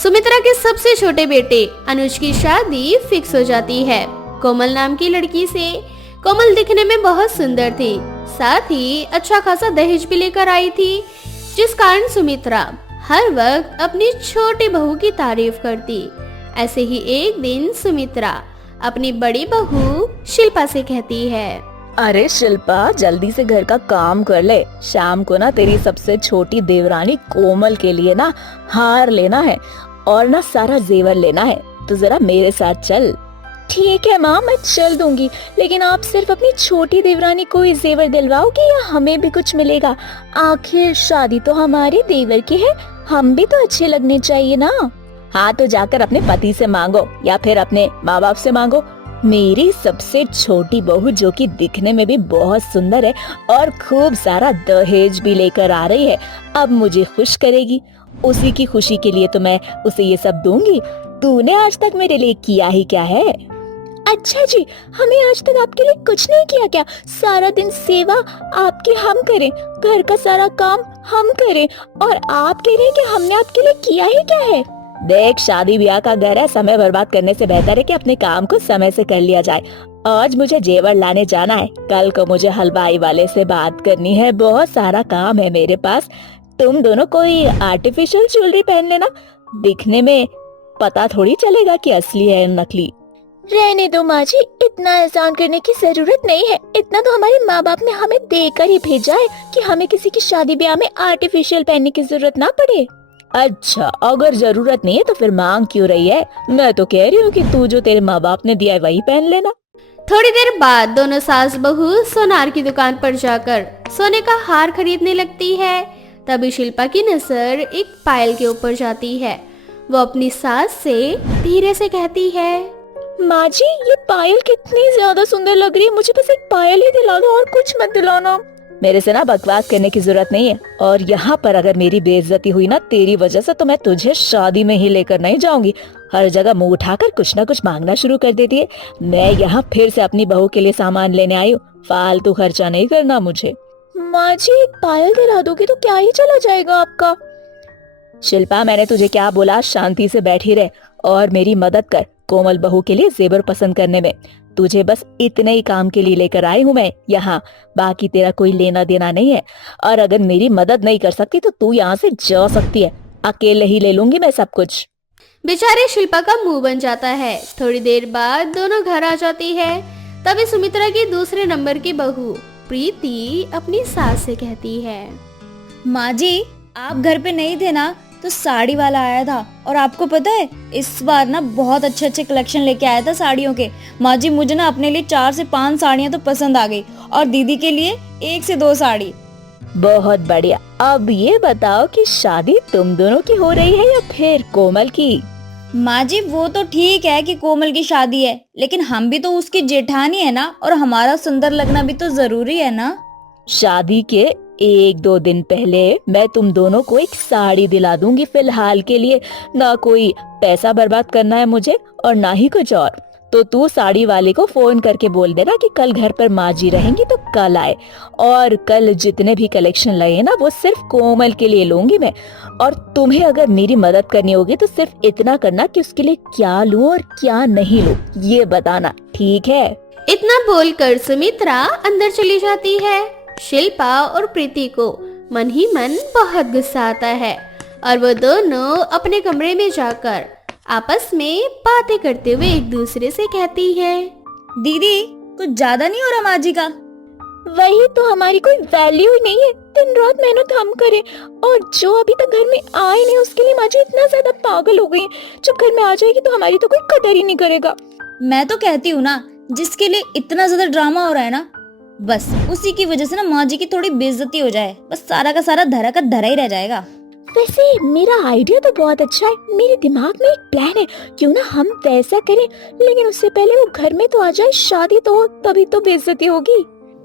सुमित्रा के सबसे छोटे बेटे अनुज की शादी फिक्स हो जाती है कोमल नाम की लड़की से। कोमल दिखने में बहुत सुंदर थी, साथ ही अच्छा खासा दहेज भी लेकर आई थी, जिस कारण सुमित्रा हर वक्त अपनी छोटी बहू की तारीफ करती। ऐसे ही एक दिन सुमित्रा अपनी बड़ी बहू शिल्पा से कहती है, अरे शिल्पा, जल्दी से घर का काम कर ले। शाम को ना तेरी सबसे छोटी देवरानी कोमल के लिए ना हार लेना है और ना सारा जेवर लेना है, तो जरा मेरे साथ चल। ठीक है माँ, मैं चल दूंगी, लेकिन आप सिर्फ अपनी छोटी देवरानी को ही जेवर दिलवाओगे या हमें भी कुछ मिलेगा? आखिर शादी तो हमारे देवर की है, हम भी तो अच्छे लगने चाहिए ना। हाँ, तो जाकर अपने पति से मांगो या फिर अपने माँ बाप से मांगो। मेरी सबसे छोटी बहू, जो कि दिखने में भी बहुत सुंदर है और खूब सारा दहेज भी लेकर आ रही है, अब मुझे खुश करेगी। उसी की खुशी के लिए तो मैं उसे ये सब दूंगी। तूने आज तक मेरे लिए किया ही क्या है? अच्छा जी, हमें आज तक आपके लिए कुछ नहीं किया क्या? सारा दिन सेवा आपकी हम करें, घर का सारा काम हम करें, और आप कह रहे हैं कि हमने आपके लिए किया ही क्या है? देख, शादी ब्याह का घर है, समय बर्बाद करने से बेहतर है कि अपने काम को समय से कर लिया जाए। आज मुझे जेवर लाने जाना है, कल को मुझे हलवाई वाले से बात करनी है, बहुत सारा काम है मेरे पास। तुम दोनों कोई आर्टिफिशियल ज्वेलरी पहन लेना, दिखने में पता थोड़ी चलेगा कि असली है नकली। रहने दो माँ जी, इतना एहसान करने की जरूरत नहीं है। इतना तो हमारे माँ बाप ने हमें देकर ही भेजा है कि हमें किसी की शादी ब्याह में आर्टिफिशियल पहनने की जरूरत ना पड़े। अच्छा, अगर जरूरत नहीं है तो फिर मांग क्यों रही है? मैं तो कह रही हूँ कि तू जो तेरे माँ बाप ने दिया है वही पहन लेना। थोड़ी देर बाद दोनों सास बहू सोनार की दुकान पर जाकर सोने का हार खरीदने लगती है। तभी शिल्पा की नजर एक पायल के ऊपर जाती है। वो अपनी सास से धीरे से कहती है, माँ जी, ये पायल कितनी ज्यादा सुंदर लग रही है, मुझे बस एक पायल ही दिला दो और कुछ मत दिलाना। मेरे से ना बकवास करने की जरूरत नहीं है, और यहाँ पर अगर मेरी बेइज्जती हुई ना तेरी वजह से, तो मैं तुझे शादी में ही लेकर नहीं जाऊंगी। हर जगह मुंह उठाकर कुछ ना कुछ मांगना शुरू कर देती है। मैं यहाँ फिर से अपनी बहू के लिए सामान लेने आई हूँ, फालतू खर्चा नहीं करना मुझे। माँ जी, पायल दिला दोगी तो क्या ही चला जाएगा आपका? शिल्पा, मैंने तुझे क्या बोला? शांति से बैठी रह और मेरी मदद कर कोमल बहू के लिए जेवर पसंद करने में। तुझे बस इतने ही काम के लिए लेकर आई हूँ मैं यहाँ, बाकी तेरा कोई लेना देना नहीं है। और अगर मेरी मदद नहीं कर सकती तो तू यहाँ से जा सकती है, अकेले ही ले लूंगी मैं सब कुछ। बेचारे शिल्पा का मुंह बन जाता है। थोड़ी देर बाद दोनों घर आ जाती है। तभी सुमित्रा की दूसरे नंबर की बहू प्रीति अपनी सास से कहती है, माँ जी, आप घर पे नहीं थे ना, तो साड़ी वाला आया था, और आपको पता है इस बार ना बहुत अच्छे अच्छे कलेक्शन लेके आया था साड़ियों के। माँ जी, मुझे ना अपने लिए 4 से 5 साड़ियाँ तो पसंद आ गई, और दीदी के लिए 1 से 2 साड़ी। बहुत बढ़िया। अब ये बताओ कि शादी तुम दोनों की हो रही है या फिर कोमल की? माँ जी, वो तो ठीक है कि कोमल की शादी है, लेकिन हम भी तो उसकी जेठानी है ना, और हमारा सुंदर लगना भी तो जरूरी है ना। शादी के 1-2 दिन पहले मैं तुम दोनों को एक साड़ी दिला दूंगी। फिलहाल के लिए ना कोई पैसा बर्बाद करना है मुझे और ना ही कुछ और। तो तू साड़ी वाले को फोन करके बोल देना कि कल घर पर माँ जी रहेंगी तो कल आए, और कल जितने भी कलेक्शन लगे ना वो सिर्फ कोमल के लिए लूंगी मैं। और तुम्हें अगर मेरी मदद करनी होगी तो सिर्फ इतना करना कि उसके लिए क्या लूं और क्या नहीं लूं, ये बताना, ठीक है? इतना बोलकर सुमित्रा अंदर चली जाती है। शिल्पा और प्रीति को मन ही मन बहुत गुस्सा आता है और वो दोनों अपने कमरे में जाकर आपस में बातें करते हुए एक दूसरे से कहती है, दीदी, कुछ ज्यादा नहीं हो रहा माँ जी का? वही तो, हमारी कोई वैल्यू ही नहीं है, दिन रात मेहनत हम करें, और जो अभी तक घर में आए नहीं उसके लिए माँ जी इतना ज्यादा पागल हो गई। जब घर में आ जाएगी तो हमारी तो कोई कदर ही नहीं करेगा। मैं तो कहती हूँ ना, जिसके लिए इतना ज्यादा ड्रामा हो रहा है ना, बस उसी की वजह से ना माँ जी की थोड़ी बेइज्जती हो जाए, बस सारा का सारा धरा का धरा ही रह जाएगा। वैसे मेरा आइडिया तो बहुत अच्छा है, मेरे दिमाग में एक प्लान है, क्यों ना हम वैसा करें, लेकिन उससे पहले वो घर में तो आ जाए, शादी तो हो, तभी तो बेइज्जती होगी।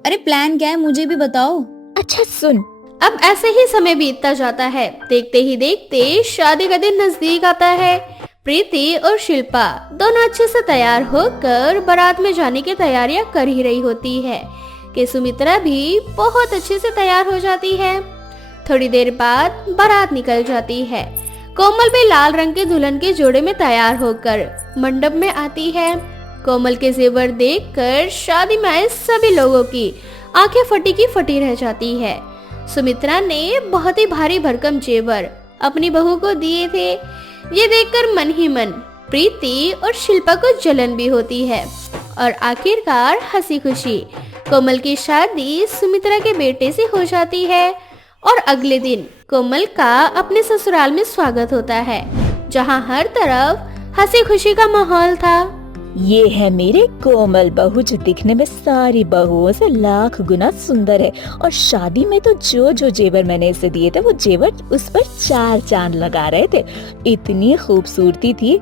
अरे प्लान क्या है, मुझे भी बताओ। अच्छा सुन। अब ऐसे ही समय बीतता जाता है। देखते ही देखते शादी का दिन नजदीक आता है। प्रीति और शिल्पा दोनों अच्छे से तैयार होकर बारात में जाने की तैयारियां कर ही रही होती है कि सुमित्रा भी बहुत अच्छे से तैयार हो जाती है। थोड़ी देर बाद बारात निकल जाती है। कोमल भी लाल रंग के दुल्हन के जोड़े में तैयार होकर मंडप में आती है। कोमल के जेवर देखकर शादी में आए सभी लोगों की आंखें फटी की फटी रह जाती है। सुमित्रा ने बहुत ही भारी भरकम जेवर अपनी बहू को दिए थे। ये देखकर मन ही मन प्रीति और शिल्पा को जलन भी होती है और आखिरकार हंसी खुशी कोमल की शादी सुमित्रा के बेटे से हो जाती है। और अगले दिन कोमल का अपने ससुराल में स्वागत होता है, जहां हर तरफ हंसी खुशी का माहौल था। ये है मेरे कोमल बहू, जो दिखने में सारी बहुओं से लाख गुना सुंदर है। और शादी में तो जो जो जेवर मैंने इसे दिए थे, वो जेवर उस पर चार चांद लगा रहे थे। इतनी खूबसूरती थी।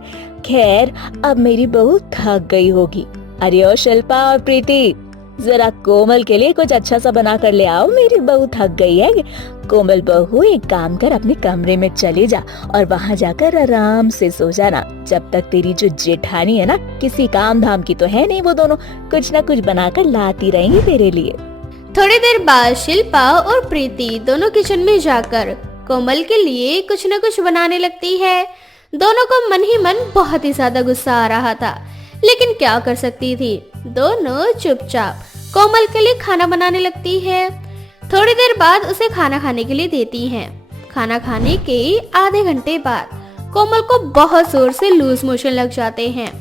खैर, अब मेरी बहू थक गई होगी। अरे ओ शिल्पा और प्रीति, जरा कोमल के लिए कुछ अच्छा सा बना कर ले आओ, मेरी बहू थक गई है। कोमल बहू, एक काम कर, अपने कमरे में चले जा और वहाँ जाकर आराम से सो जाना। जब तक तेरी जो जेठानी है ना, किसी काम धाम की तो है नहीं, वो दोनों कुछ न कुछ बनाकर लाती रहेंगी तेरे लिए। थोड़ी देर बाद शिल्पा और प्रीति दोनों किचन में जाकर कोमल के लिए कुछ न कुछ बनाने लगती है। दोनों को मन ही मन बहुत ही ज्यादा गुस्सा आ रहा था, लेकिन क्या कर सकती थी। दोनों चुपचाप कोमल के लिए खाना बनाने लगती है। थोड़ी देर बाद उसे खाना खाने के लिए देती हैं। खाना खाने के आधे घंटे बाद कोमल को बहुत जोर से लूज मोशन लग जाते हैं।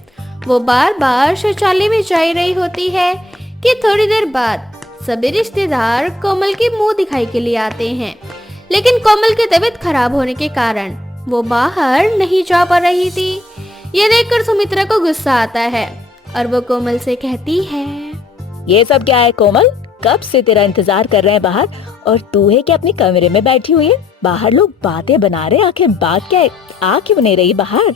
वो बार बार शौचालय में जा रही होती है कि थोड़ी देर बाद सभी रिश्तेदार कोमल की मुंह दिखाई के लिए आते हैं, लेकिन कोमल की तबीयत खराब होने के कारण वो बाहर नहीं जा पा रही थी। ये देखकर सुमित्रा को गुस्सा आता है और वो कोमल से कहती है, ये सब क्या है कोमल? कब से तेरा इंतजार कर रहे हैं बाहर, और तू है कि अपने कमरे में बैठी हुई है? बाहर लोग बातें बना रहे, आखिर बात क्या है? आ क्यों नहीं रही बाहर?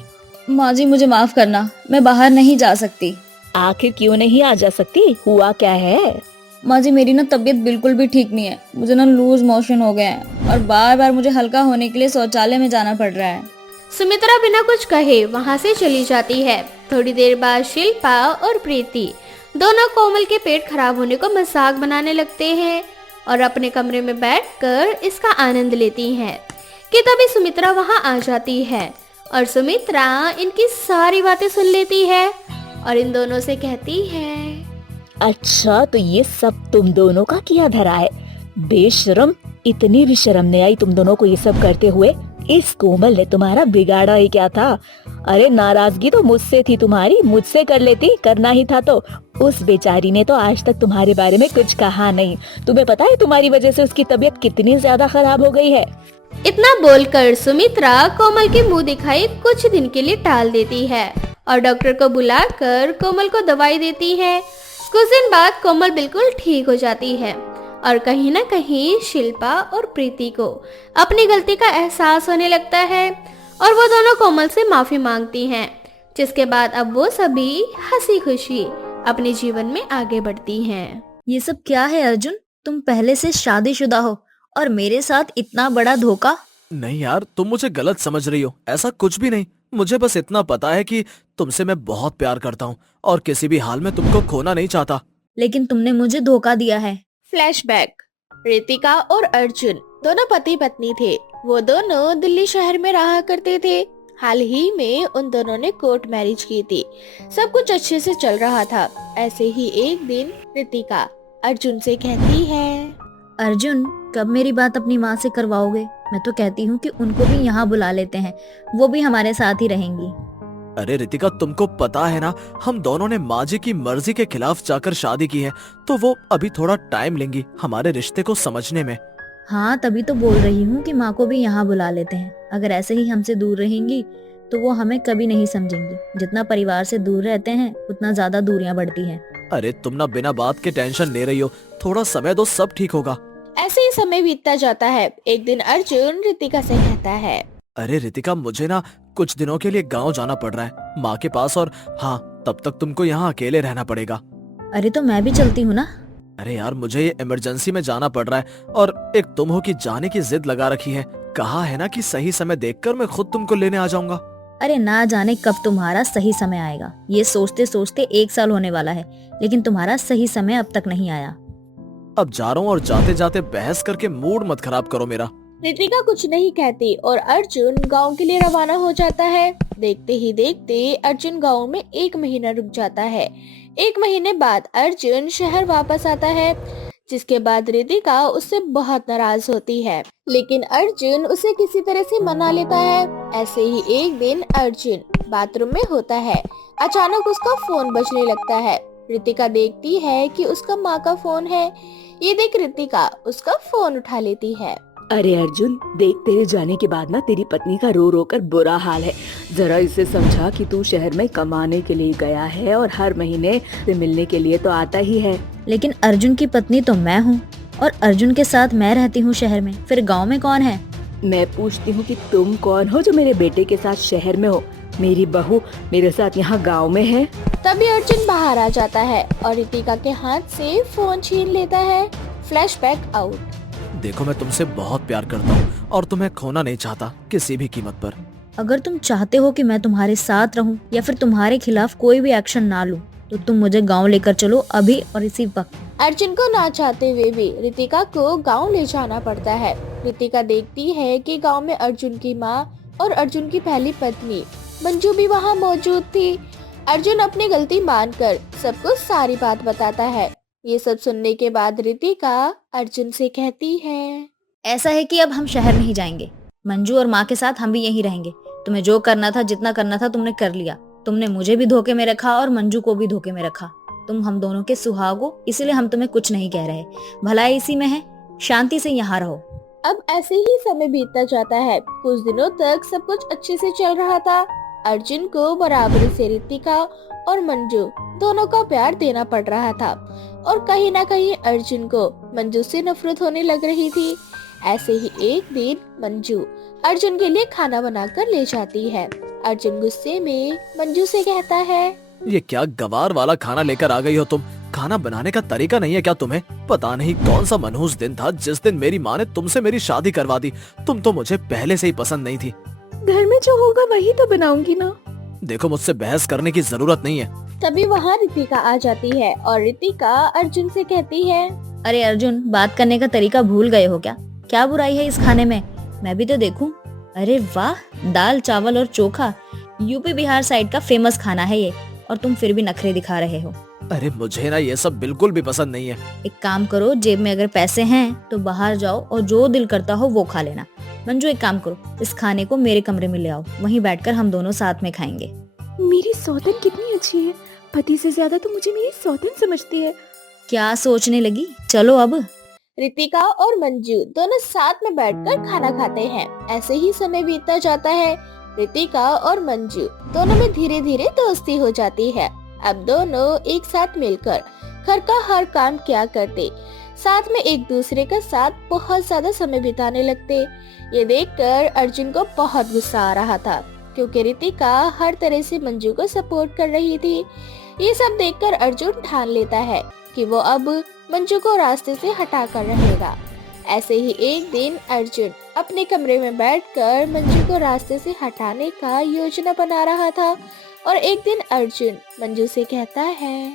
माँ जी, मुझे माफ करना, मैं बाहर नहीं जा सकती। आखिर क्यों नहीं आ जा सकती? हुआ क्या है? माँ जी, मेरी ना तबीयत बिल्कुल भी ठीक नहीं है। मुझे ना लूज मोशन हो गए हैं और बार बार मुझे हल्का होने के लिए शौचालय में जाना पड़ रहा है। सुमित्रा बिना कुछ कहे वहां से चली जाती है। थोड़ी देर बाद शिल्पा और प्रीति दोनों कोमल के पेट खराब होने को मजाक बनाने लगते हैं और अपने कमरे में बैठकर इसका आनंद लेती हैं कि तभी सुमित्रा वहां आ जाती है और सुमित्रा इनकी सारी बातें सुन लेती है और इन दोनों से कहती है, अच्छा, तो ये सब तुम दोनों का किया धरा है? बेशरम, इतनी भी शर्म नहीं आई तुम दोनों को ये सब करते हुए? इस कोमल ने तुम्हारा बिगाड़ा ही क्या था? अरे नाराजगी तो मुझसे थी तुम्हारी, मुझसे कर लेती, करना ही था तो। उस बेचारी ने तो आज तक तुम्हारे बारे में कुछ कहा नहीं। तुम्हें पता है तुम्हारी वजह से उसकी तबीयत कितनी ज्यादा खराब हो गई है? इतना बोलकर सुमित्रा कोमल की मुंह दिखाई कुछ दिन के लिए टाल देती है और डॉक्टर को बुलाकर कोमल को दवाई देती है। कुछ दिन बाद कोमल बिल्कुल ठीक हो जाती है और कहीं न कहीं शिल्पा और प्रीति को अपनी गलती का एहसास होने लगता है और वो दोनों कोमल से माफी मांगती हैं, जिसके बाद अब वो सभी हंसी खुशी अपने जीवन में आगे बढ़ती हैं। ये सब क्या है अर्जुन? तुम पहले से शादीशुदा हो और मेरे साथ इतना बड़ा धोखा? नहीं यार, तुम मुझे गलत समझ रही हो। ऐसा कुछ भी नहीं। मुझे बस इतना पता है कि तुमसे मैं बहुत प्यार करता हूँ और किसी भी हाल में तुमको खोना नहीं चाहता। लेकिन तुमने मुझे धोखा दिया है। फ्लैशबैक। रितिका और अर्जुन दोनों पति पत्नी थे। वो दोनों दिल्ली शहर में रहा करते थे। हाल ही में उन दोनों ने कोर्ट मैरिज की थी। सब कुछ अच्छे से चल रहा था। ऐसे ही एक दिन रितिका अर्जुन से कहती है, अर्जुन, कब मेरी बात अपनी माँ से करवाओगे? मैं तो कहती हूँ कि उनको भी यहाँ बुला लेते हैं, वो भी हमारे साथ ही रहेंगी। अरे रितिका, तुमको पता है ना, हम दोनों ने माँ जी की मर्जी के खिलाफ जाकर शादी की है, तो वो अभी थोड़ा टाइम लेंगी हमारे रिश्ते को समझने में। हाँ, तभी तो बोल रही हूँ कि माँ को भी यहाँ बुला लेते हैं। अगर ऐसे ही हमसे दूर रहेंगी तो वो हमें कभी नहीं समझेंगी। जितना परिवार से दूर रहते हैं उतना ज्यादा दूरियां बढ़ती हैं। अरे तुम ना बिना बात के टेंशन ले रही हो, थोड़ा समय दो, सब ठीक होगा। ऐसे ही समय बीतता जाता है। एक दिन अर्जुन रितिका से कहता है, अरे रितिका, मुझे ना कुछ दिनों के लिए गांव जाना पड़ रहा है माँ के पास, और हाँ, तब तक तुमको यहाँ अकेले रहना पड़ेगा। अरे तो मैं भी चलती हूँ ना। अरे यार, मुझे ये इमरजेंसी में जाना पड़ रहा है और एक तुम हो कि जाने की जिद लगा रखी है। कहा है ना कि सही समय देखकर मैं खुद तुमको लेने आ जाऊंगा। अरे ना जाने कब तुम्हारा सही समय आएगा। ये सोचते सोचते 1 साल होने वाला है, लेकिन तुम्हारा सही समय अब तक नहीं आया। अब जा रहा हूँ और जाते जाते बहस करके मूड मत खराब करो मेरा। रितिका कुछ नहीं कहती और अर्जुन गांव के लिए रवाना हो जाता है। देखते ही देखते अर्जुन गांव में 1 महीना रुक जाता है। 1 महीने बाद अर्जुन शहर वापस आता है, जिसके बाद रितिका उससे बहुत नाराज होती है, लेकिन अर्जुन उसे किसी तरह से मना लेता है। ऐसे ही एक दिन अर्जुन बाथरूम में होता है। अचानक उसका फोन बजने लगता है। रितिका देखती है कि उसका माँ का फोन है। ये देख रितिका उसका फोन उठा लेती है। अरे अर्जुन, देख तेरे जाने के बाद ना तेरी पत्नी का रो रो कर बुरा हाल है। जरा इसे समझा कि तू शहर में कमाने के लिए गया है और हर महीने से मिलने के लिए तो आता ही है। लेकिन अर्जुन की पत्नी तो मैं हूँ और अर्जुन के साथ मैं रहती हूँ शहर में, फिर गांव में कौन है? मैं पूछती हूँ कि तुम कौन हो जो मेरे बेटे के साथ शहर में हो? मेरी बहू मेरे साथ यहाँ गाँव में है। तभी अर्जुन बाहर आ जाता है और रितिका के हाथ से फोन छीन लेता है। Flashback out. देखो, मैं तुमसे बहुत प्यार करता हूँ और तुम्हें खोना नहीं चाहता किसी भी कीमत पर। अगर तुम चाहते हो कि मैं तुम्हारे साथ रहूं या फिर तुम्हारे खिलाफ कोई भी एक्शन ना लूं, तो तुम मुझे गांव लेकर चलो अभी और इसी वक्त। अर्जुन को ना चाहते हुए भी रितिका को गांव ले जाना पड़ता है। रितिका देखती है कि गांव में अर्जुन की माँ और अर्जुन की पहली पत्नी मंजू भी वहाँ मौजूद थी। अर्जुन अपनी गलती मानकर सबको सारी बात बताता है। ये सब सुनने के बाद रितिका अर्जुन से कहती है, ऐसा है कि अब हम शहर नहीं जाएंगे, मंजू और माँ के साथ हम भी यहीं रहेंगे। तुम्हें जो करना था, जितना करना था तुमने कर लिया। तुमने मुझे भी धोखे में रखा और मंजू को भी धोखे में रखा। तुम हम दोनों के सुहाग हो, इसलिए हम तुम्हें कुछ नहीं कह रहे। भलाई इसी में है, शांति से यहाँ रहो। अब ऐसे ही समय बीतता जाता है। कुछ दिनों तक सब कुछ अच्छे से चल रहा था। अर्जुन को बराबरी से रितिका और मंजू दोनों का प्यार देना पड़ रहा था और कहीं ना कहीं अर्जुन को मंजू से नफरत होने लग रही थी। ऐसे ही एक दिन मंजू अर्जुन के लिए खाना बनाकर ले जाती है। अर्जुन गुस्से में मंजू से कहता है, ये क्या गवार वाला खाना लेकर आ गई हो तुम? खाना बनाने का तरीका नहीं है क्या तुम्हें? पता नहीं कौन सा मनहूस दिन था जिस दिन मेरी माँ ने तुमसे मेरी शादी करवा दी। तुम तो मुझे पहले से ही पसंद नहीं थी। घर में जो होगा वही तो बनाऊंगी ना। देखो, मुझसे बहस करने की जरूरत नहीं है। तभी वहाँ रितिका आ जाती है और रितिका अर्जुन से कहती है, अरे अर्जुन, बात करने का तरीका भूल गए हो क्या? क्या बुराई है इस खाने में? मैं भी तो देखूं। अरे वाह, दाल चावल और चोखा, यूपी बिहार साइड का फेमस खाना है ये, और तुम फिर भी नखरे दिखा रहे हो। अरे मुझे ना ये सब बिल्कुल भी पसंद नहीं है। एक काम करो, जेब में अगर पैसे हैं तो बाहर जाओ और जो दिल करता हो वो खा लेना। मंजू, एक काम करो, इस खाने को मेरे कमरे में ले आओ, वहीं बैठकर हम दोनों साथ में खाएंगे। मेरी सौतन कितनी अच्छी है, पति से ज्यादा तो मुझे मेरी सौतन समझती है। क्या सोचने लगी? चलो अब। रितिका और मंजू दोनों साथ में बैठकर खाना खाते हैं। ऐसे ही समय बीतता जाता है। रितिका और मंजू दोनों में धीरे धीरे दोस्ती हो जाती है। अब दोनों एक साथ मिलकर घर का हर काम किया करते, साथ में एक दूसरे का साथ बहुत ज्यादा समय बिताने लगते। ये देखकर अर्जुन को बहुत गुस्सा आ रहा था, क्योंकि रितिका हर तरह से मंजू को सपोर्ट कर रही थी। ये सब देखकर अर्जुन ठान लेता है कि वो अब मंजू को रास्ते से हटा कर रहेगा। ऐसे ही एक दिन अर्जुन अपने कमरे में बैठकर मंजू को रास्ते से हटाने का योजना बना रहा था और एक दिन अर्जुन मंजू से कहता है,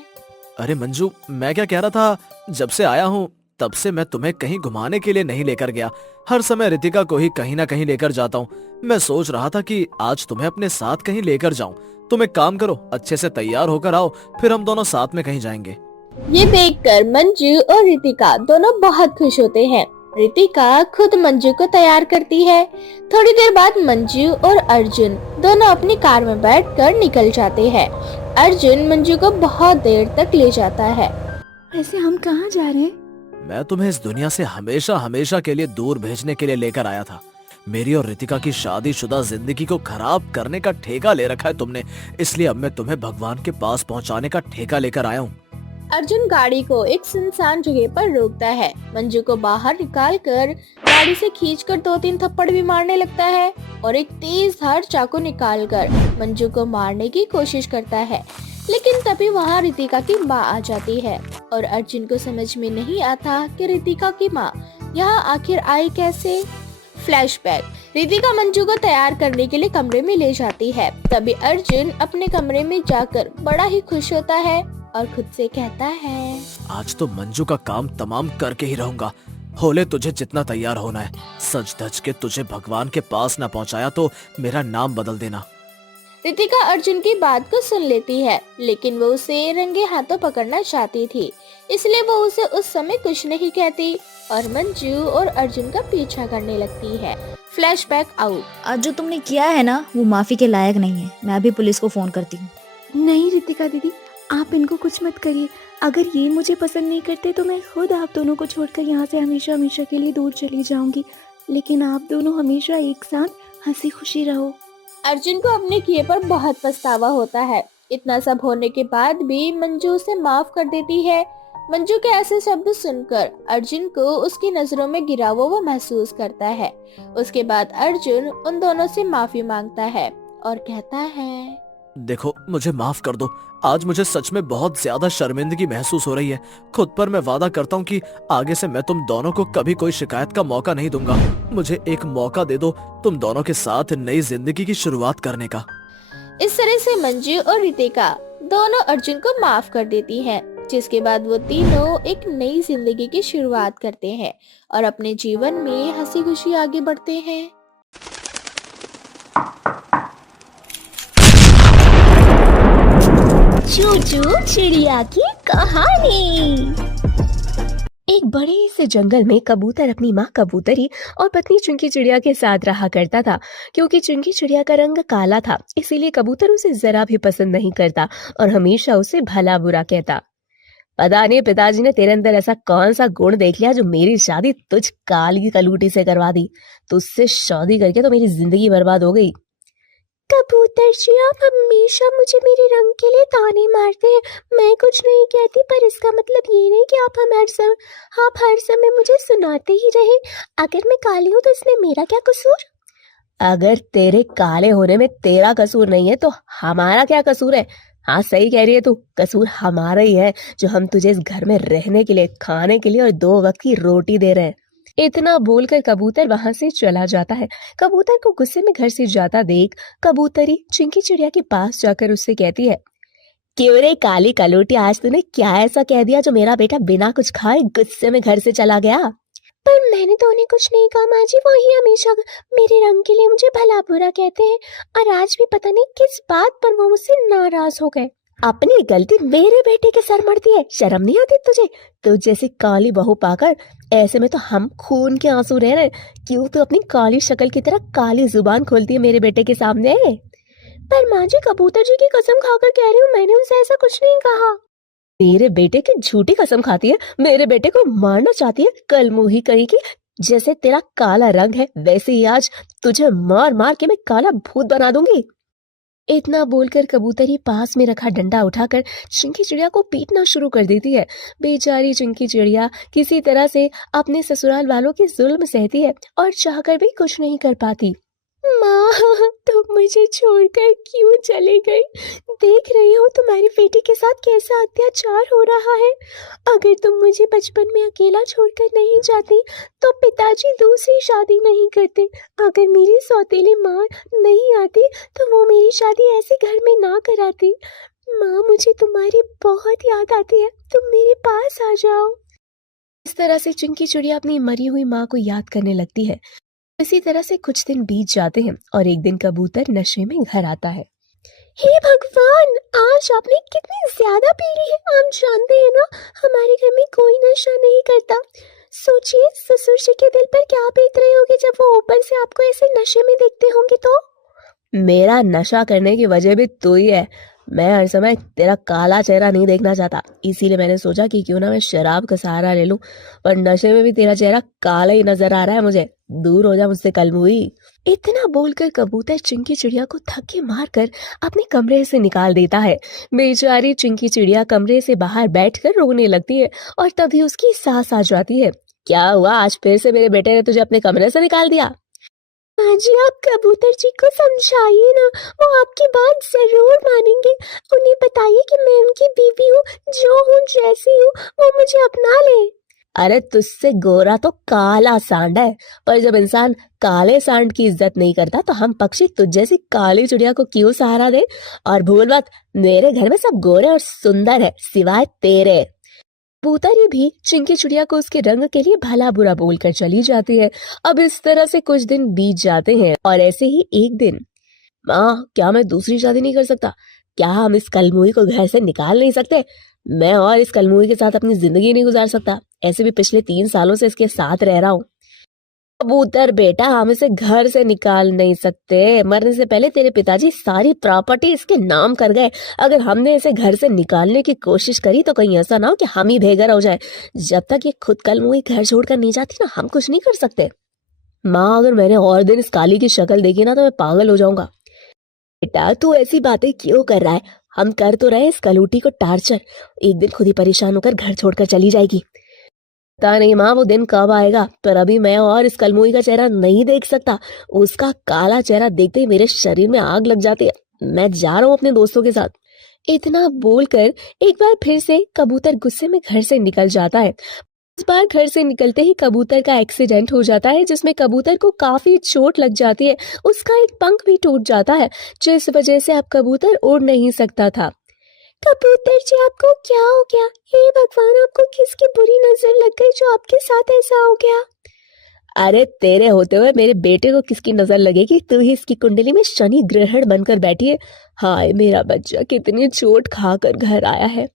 अरे मंजू, मैं क्या कह रहा था, जब से आया हूँ तब से मैं तुम्हें कहीं घुमाने के लिए नहीं लेकर गया। हर समय रितिका को ही कहीं ना कहीं लेकर जाता हूँ। मैं सोच रहा था कि आज तुम्हें अपने साथ कहीं लेकर जाऊं। तुम एक काम करो, अच्छे से तैयार होकर आओ, फिर हम दोनों साथ में कहीं जाएंगे। ये देखकर मंजू और रितिका दोनों बहुत खुश होते हैं। रितिका खुद मंजू को तैयार करती है। थोड़ी देर बाद मंजू और अर्जुन दोनों अपनी कार में बैठकर निकल जाते हैं। अर्जुन मंजू को बहुत देर तक ले जाता है। ऐसे हम कहाँ जा रहे हैं? मैं तुम्हें इस दुनिया से हमेशा हमेशा के लिए दूर भेजने के लिए लेकर आया था। मेरी और रितिका की शादीशुदा जिंदगी को खराब करने का ठेका ले रखा है तुमने, इसलिए अब मैं तुम्हें भगवान के पास पहुंचाने का ठेका लेकर आया हूँ। अर्जुन गाड़ी को एक सुनसान जगह पर रोकता है। मंजू को बाहर निकालकर गाड़ी से खींचकर 2-3 थप्पड़ भी मारने लगता है और एक तेज धार चाकू निकालकर मंजू को मारने की कोशिश करता है। लेकिन तभी वहाँ रितिका की माँ आ जाती है और अर्जुन को समझ में नहीं आता कि रितिका की माँ यहाँ आखिर आई कैसे। फ्लैशबैक। रितिका मंजू को तैयार करने के लिए कमरे में ले जाती है। तभी अर्जुन अपने कमरे में जाकर बड़ा ही खुश होता है और खुद से कहता है, आज तो मंजू का काम तमाम करके ही रहूंगा। होले तुझे जितना तैयार होना है। सच धज के तुझे भगवान के पास ना पहुंचाया तो मेरा नाम बदल देना। रितिका अर्जुन की बात को सुन लेती है, लेकिन वो उसे रंगे हाथों पकड़ना चाहती थी, इसलिए वो उसे उस समय कुछ नहीं कहती और मंजू और अर्जुन का पीछा करने लगती है। Flashback out. आज जो तुमने किया है ना वो माफी के लायक नहीं है। मैं अभी पुलिस को फोन करती हूँ। नहीं रितिका दीदी, आप इनको कुछ मत करिए। अगर ये मुझे पसंद नहीं करते तो मैं खुद आप दोनों को छोड़कर यहाँ से हमेशा हमेशा के लिए दूर चली जाऊंगी, लेकिन आप दोनों हमेशा एक साथ हंसी खुशी रहो। अर्जुन को अपने किए पर बहुत पछतावा होता है। इतना सब होने के बाद भी मंजू उसे माफ कर देती है। मंजू के ऐसे शब्द सुनकर अर्जुन को उसकी नजरों में गिरा हुआ वो महसूस करता है। उसके बाद अर्जुन उन दोनों से माफी मांगता है और कहता है, देखो मुझे माफ कर दो। आज मुझे सच में बहुत ज्यादा शर्मिंदगी महसूस हो रही है। खुद पर मैं वादा करता हूँ कि आगे से मैं तुम दोनों को कभी कोई शिकायत का मौका नहीं दूंगा। मुझे एक मौका दे दो तुम दोनों के साथ नई जिंदगी की शुरुआत करने का। इस तरह से मंजू और रितिका दोनों अर्जुन को माफ कर देती हैं, जिसके बाद वो तीनों एक नई जिंदगी की शुरुआत करते हैं और अपने जीवन में हंसी खुशी आगे बढ़ते हैं। चूचू चिड़िया की कहानी। एक बड़े से जंगल में कबूतर अपनी माँ कबूतरी और पत्नी चुंकी चिड़िया के साथ रहा करता था। क्योंकि चुंकी चिड़िया का रंग काला था, इसीलिए कबूतर उसे जरा भी पसंद नहीं करता और हमेशा उसे भला बुरा कहता। पता नहीं पिताजी ने तेरे अंदर ऐसा कौन सा गुण देख लिया जो मेरी शादी तुझ काली कलूटी से करवा दी। तुझसे शादी करके तो मेरी जिंदगी बर्बाद हो गई। कबूतर जी, आप हमेशा मुझे मेरे रंग के लिए ताने मारते हैं। मैं कुछ नहीं कहती, पर इसका मतलब ये नहीं कि आप हर समय मुझे सुनाते ही रहे। अगर मैं काली हूँ तो इसमें मेरा क्या कसूर? अगर तेरे काले होने में तेरा कसूर नहीं है तो हमारा क्या कसूर है? हाँ सही कह रही है तू, कसूर हमारा ही है जो हम तुझे इस घर में रहने के लिए, खाने के लिए और 2 वक्त की रोटी दे रहे हैं। इतना बोलकर कबूतर वहां से चला जाता है। कबूतर को गुस्से में घर से जाता देख कबूतरी चिंकी चिड़िया के पास जाकर उससे कहती है, क्यों रे काली कलूटी, आज तूने क्या ऐसा कह दिया जो मेरा बेटा बिना कुछ खाए गुस्से में घर से चला गया? पर मैंने तो उन्हें कुछ नहीं कहा माँ जी, वो ही हमेशा मेरे रंग के लिए मुझे भला बुरा कहते हैं और आज भी पता नहीं किस बात पर वो मुझसे नाराज हो गए। अपनी गलती मेरे बेटे के सर मढ़ती है, शर्म नहीं आती तुझे? तू जैसी काली बहू पाकर ऐसे में तो हम खून के आंसू रह रहे। क्यों तू अपनी काली शक्ल की तरह काली जुबान खोलती है मेरे बेटे के सामने? पर माँ जी, कबूतर जी की कसम खाकर कह रही हूँ, मैंने उनसे ऐसा कुछ नहीं कहा। मेरे बेटे की झूठी कसम खाती है, मेरे बेटे को मारना चाहती है। कल मुही कहीं की, जैसे तेरा काला रंग है वैसे ही आज तुझे मार मार के मैं काला भूत बना दूंगी। इतना बोलकर कबूतरी पास में रखा डंडा उठाकर चिंकी चिड़िया को पीटना शुरू कर देती है। बेचारी चिंकी चिड़िया किसी तरह से अपने ससुराल वालों के जुल्म सहती है और चाहकर भी कुछ नहीं कर पाती। माँ, तुम मुझे छोड़कर क्यों चले गई? देख रही हो तुम्हारी बेटी के साथ कैसा अत्याचार हो रहा है। अगर तुम मुझे बचपन में अकेला छोड़कर नहीं जाती तो पिताजी दूसरी शादी नहीं करते। अगर मेरी सौतेली माँ नहीं आती तो वो मेरी शादी ऐसे घर में ना कराती। माँ, मुझे तुम्हारी बहुत याद आती है, तुम मेरे पास आ जाओ। इस तरह से चिंकी चिड़िया अपनी मरी हुई माँ को याद करने लगती है। इसी तरह से कुछ दिन बीत जाते हैं और एक दिन कबूतर नशे में घर आता है। हे भगवान, आज आपने कितनी ज्यादा पी ली है। आप जानते हैं ना, हमारे घर में कोई नशा नहीं करता। सोचिए ससुर जी के दिल पर क्या बीत रही होगी जब वो ऊपर से आपको ऐसे नशे में देखते होंगे। तो मेरा नशा करने की वजह भी तू ही है। मैं हर समय तेरा काला चेहरा नहीं देखना चाहता, इसीलिए मैंने सोचा कि क्यों ना मैं शराब का सहारा ले लूं, पर नशे में भी तेरा चेहरा काला ही नजर आ रहा है मुझे। दूर हो जा मुझसे कलमुई। इतना बोलकर कबूतर चिंकी चिड़िया को धक्के मारकर अपने कमरे से निकाल देता है। बेचारी चिंकी चिड़िया कमरे से बाहर बैठकर रोने लगती है और तभी उसकी सांस आ जाती है। क्या हुआ, आज फिर से मेरे बेटे ने तुझे अपने कमरे से निकाल दिया? माँ जी, आप कबूतर जी को समझाइए ना, वो आपकी बात जरूर मानेंगे। उन्हें बताइए कि मैं उनकी बीवी हूँ, जो हूँ जैसी हूँ वो मुझे अपना ले। अरे तुझसे गोरा तो काला सांड है, पर जब इंसान काले सांड की इज्जत नहीं करता तो हम पक्षी तुझ जैसी काली चिड़िया को क्यों सहारा दे? और भूल मत, मेरे घर में सब गोरे और सुंदर है सिवाय तेरे। कबूतरी भी चिंकी चिड़िया को उसके रंग के लिए भला बुरा बोलकर चली जाती है। अब इस तरह से कुछ दिन बीत जाते हैं और ऐसे ही एक दिन, माँ क्या मैं दूसरी शादी नहीं कर सकता? क्या हम इस कलमुही को घर से निकाल नहीं सकते? मैं और इस कलमुही के साथ अपनी जिंदगी नहीं गुजार सकता। ऐसे भी पिछले 3 सालों से इसके साथ रह रहा हूँ। कबूतर बेटा, हम इसे घर से निकाल नहीं सकते। मरने से पहले तेरे पिताजी सारी प्रॉपर्टी इसके नाम कर गए। अगर हमने इसे घर से निकालने की कोशिश करी तो कहीं ऐसा ना हो कि हम ही बेघर हो जाए। जब तक ये खुद कलमुही घर छोड़कर नहीं जाती ना, हम कुछ नहीं कर सकते। माँ, अगर मैंने और दिन इस काली की शक्ल देखी ना तो मैं पागल हो जाऊंगा। बेटा तू ऐसी बातें क्यों कर रहा है? हम कर तो रहे इस कलूटी को टार्चर। एक दिन खुद ही परेशान होकर घर छोड़कर चली जाएगी। पता नहीं माँ वो दिन कब आएगा, पर अभी मैं और इस कलमुही का चेहरा नहीं देख सकता। उसका काला चेहरा देखते ही मेरे शरीर में आग लग जाती है। मैं जा रहा हूँ अपने दोस्तों के साथ। इतना बोलकर एक बार फिर से कबूतर गुस्से में घर से निकल जाता है। इस बार घर से निकलते ही कबूतर का एक्सीडेंट हो जाता है, जिसमें कबूतर को काफी चोट लग जाती है। उसका एक पंख भी टूट जाता है, जिस वजह से अब कबूतर उड़ नहीं सकता था। कबूतर जी, आपको क्या हो गया? हे भगवान, आपको किसकी बुरी नजर लग गई जो आपके साथ ऐसा हो गया? अरे तेरे होते हुए मेरे बेटे को किसकी नजर लगेगी? तू ही इसकी कुंडली में शनि ग्रहण बनकर बैठी है। हाय मेरा बच्चा कितनी चोट खाकर घर आया है।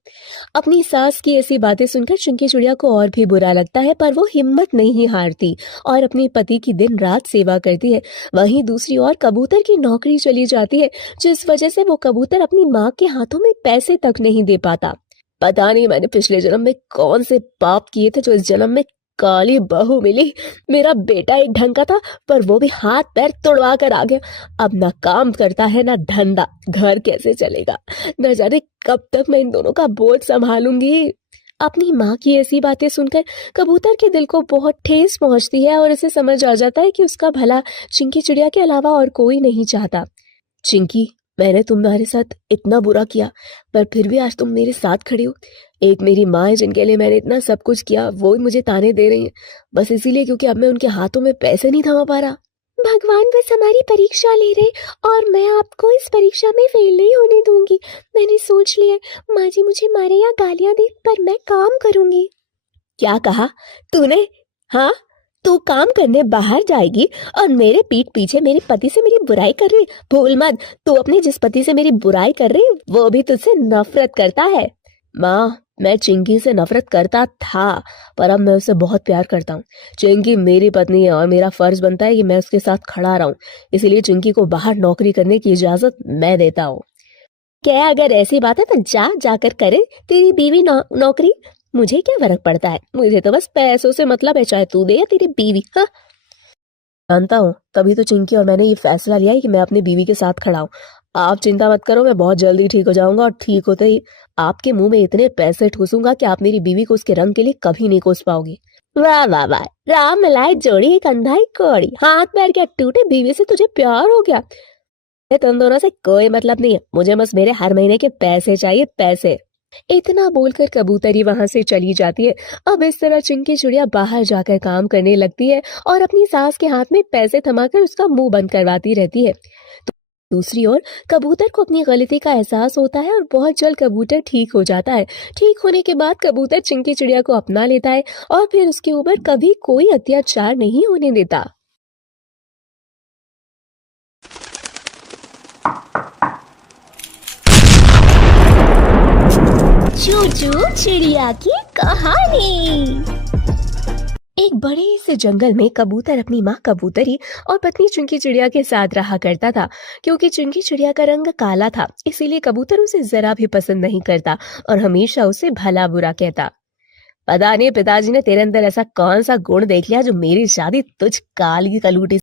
अपनी सास की ऐसी बातें सुनकर चिंकी चिड़िया को और भी बुरा लगता है, पर वो हिम्मत नहीं हारती और अपने पति की दिन रात सेवा करती है। वहीं दूसरी ओर कबूतर की नौकरी चली जाती है, जिस वजह से वो कबूतर अपनी माँ के हाथों में पैसे तक नहीं दे पाता। पता नहीं मैंने पिछले जन्म में कौन से पाप किए थे जो इस जन्म में काली बहू मिली। मेरा बेटा एक ढंग का था, पर वो भी हाथ पैर तोड़वा कर आ गया। अब ना काम करता है ना धंधा, घर कैसे चलेगा? न जाने कब तक मैं इन दोनों का बोझ संभालूंगी। अपनी माँ की ऐसी बातें सुनकर कबूतर के दिल को बहुत ठेस पहुंचती है और उसे समझ आ जाता है कि उसका भला चिंकी चिड़िया के अलावा और कोई नहीं चाहता। चिंकी, मैंने तुम्हारे साथ इतना बुरा किया, पर फिर भी आज तुम मेरे साथ खड़ी हो। एक मेरी माँ है जिनके लिए मैंने इतना सब कुछ किया, वो ही मुझे ताने दे रही है बस इसीलिए क्योंकि अब मैं उनके हाथों में पैसे नहीं थमा पा रहा। भगवान बस हमारी परीक्षा ले रहे और मैं आपको इस परीक्षा में फेल नहीं होने दूंगी। मैंने सोच लिया, माँ जी मुझे मारे या गालियां दे, पर मैं काम करूंगी। क्या कहा तूने? हाँ, तू काम करने बाहर जाएगी और मेरे पीठ पीछे मेरे पति से मेरी बुराई कर रही। भूल मत, तू अपने जिस पति से मेरी बुराई कर रही वो भी तुझसे नफरत करता है। माँ, मैं चिंकी से नफरत करता था, पर अब मैं उसे बहुत प्यार करता हूँ। चिंकी मेरी पत्नी है और मेरा फर्ज बनता है कि मैं उसके साथ खड़ा रहूं। इसीलिए चिंकी को बाहर नौकरी करने की इजाजत मैं देता हूँ। क्या अगर ऐसी बात है तो जाकर करे तेरी बीवी नौकरी। मुझे क्या फर्क पड़ता है, मुझे तो बस पैसों से मतलब है, चाहे तू दे या तेरी बीवी। हाँ, जानता हूँ, तभी तो चिंकी और मैंने ये फैसला लिया है कि मैं अपनी बीवी के साथ खड़ा हूँ। आप चिंता मत करो, मैं बहुत जल्दी ठीक हो जाऊंगा और ठीक होते ही आपके मुंह में इतने पैसे ठूसूंगा कि आप मेरी बीवी को उसके रंग के लिए कभी नहीं कोस पाओगी। वाह वाह वाह, राम मलाई जोड़ी एक अंधा एक कौड़ी, हाथ पैर क्या टूटे, बीवी से तुझे प्यार हो गया। तुम दोनों से कोई मतलब नहीं है, मुझे बस मेरे हर महीने के पैसे चाहिए, पैसे। इतना बोलकर कबूतरी वहां से चली जाती है। अब इस तरह चिंकी चिड़िया बाहर जाकर काम करने लगती है और अपनी सास के हाथ में पैसे थमाकर उसका मुंह बंद करवाती रहती है। दूसरी ओर कबूतर को अपनी गलती का एहसास होता है और बहुत जल्द कबूतर ठीक हो जाता है। ठीक होने के बाद कबूतर चिंकी चिड़िया को अपना लेता है और फिर उसके ऊपर कभी कोई अत्याचार नहीं होने देता। चूचू चिड़िया की कहानी। एक बड़े से जंगल में कबूतर अपनी माँ कबूतरी और पत्नी चिंकी चिड़िया के साथ रहा करता था। क्योंकि चिंकी चिड़िया का रंग काला था, इसीलिए कबूतर उसे जरा भी पसंद नहीं करता और हमेशा उसे भला बुरा कहता। पता नहीं पिताजी ने तेरे अंदर ऐसा कौन सा गुण देख लिया जो मेरी शादी तुझ काली कलूटी